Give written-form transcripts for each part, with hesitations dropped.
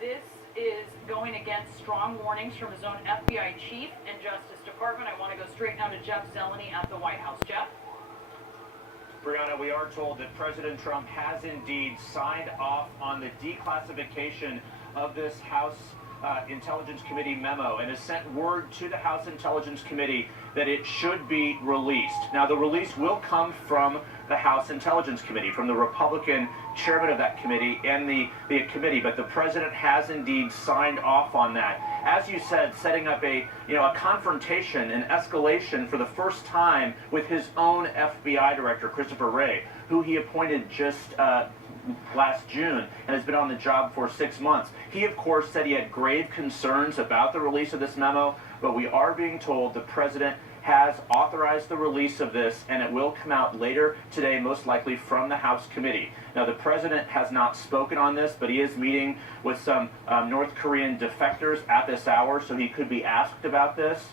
This is going against strong warnings from his own FBI chief and Justice Department. I want to go straight down to Jeff Zeleny at the White House. Jeff? Brianna, we are told that President Trump has indeed signed off on the declassification of this House Intelligence Committee memo and has sent word to the House Intelligence Committee that it should be released. Now, the release will come from the House Intelligence Committee, from the Republican chairman of that committee and the committee, but the president has indeed signed off on that. As you said, setting up a confrontation, an escalation for the first time with his own FBI director, Christopher Wray, who he appointed just last June and has been on the job for 6 months. He, of course, said he had grave concerns about the release of this memo, but we are being told the president has authorized the release of this, and it will come out later today, most likely from the House committee. Now, the president has not spoken on this, but he is meeting with some North Korean defectors at this hour, so he could be asked about this.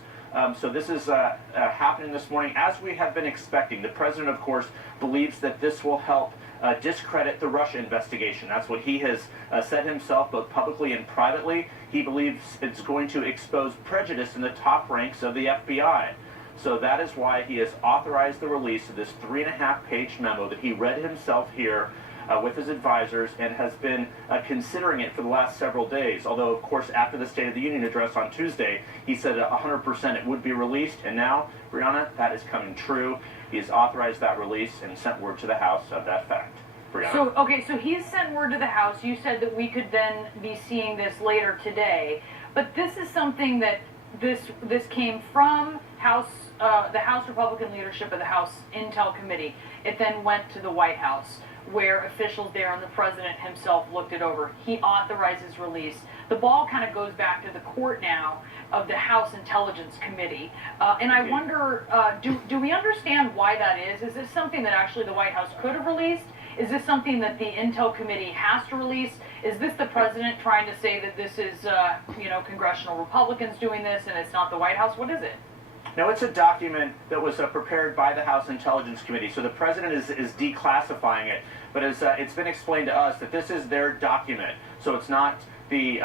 So this is happening this morning, as we have been expecting. The president, of course, believes that this will help discredit the Russia investigation. That's what he has said himself, both publicly and privately. He believes it's going to expose prejudice in the top ranks of the FBI. So that is why he has authorized the release of this 3.5-page memo that he read himself here with his advisors and has been considering it for the last several days. Although, of course, after the State of the Union address on Tuesday, he said 100% it would be released. And now, Brianna, that is coming true. He has authorized that release and sent word to the House of that fact. Brianna. So he's sent word to the House. You said that we could then be seeing this later today. But this is something that this came from the House Republican leadership of the House Intel Committee. It then went to the White House, where officials there and the president himself looked it over. He authorizes release. The ball kind of goes back to the court now of the House Intelligence Committee. And I wonder, do we understand why that is? Is this something that actually the White House could have released? Is this something that the Intel Committee has to release? Is this the president trying to say that this is, congressional Republicans doing this and it's not the White House? What is it? Now, it's a document that was prepared by the House Intelligence Committee, so the president is declassifying it. But it's been explained to us that this is their document, so it's not the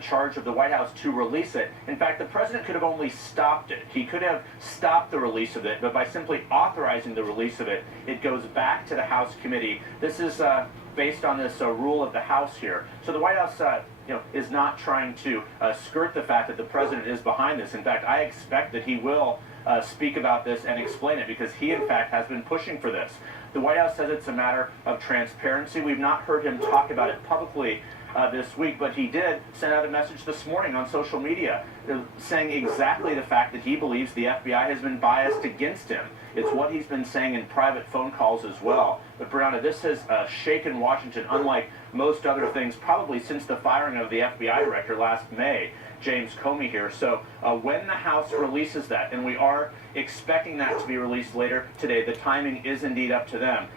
charge of the White House to release it. In fact, the president could have only stopped it. He could have stopped the release of it, but by simply authorizing the release of it, it goes back to the House committee. This is based on this rule of the House here. So the White House is not trying to skirt the fact that the president is behind this. In fact, I expect that he will speak about this and explain it, because he, in fact, has been pushing for this. The White House says it's a matter of transparency. We've not heard him talk about it publicly this week, but he did send out a message this morning on social media saying exactly the fact that he believes the FBI has been biased against him. It's what he's been saying in private phone calls as well. But Brianna, this has shaken Washington, unlike most other things, probably since the firing of the FBI director last May, James Comey here. So when the House releases that, and we are expecting that to be released later today, the timing is indeed up to them.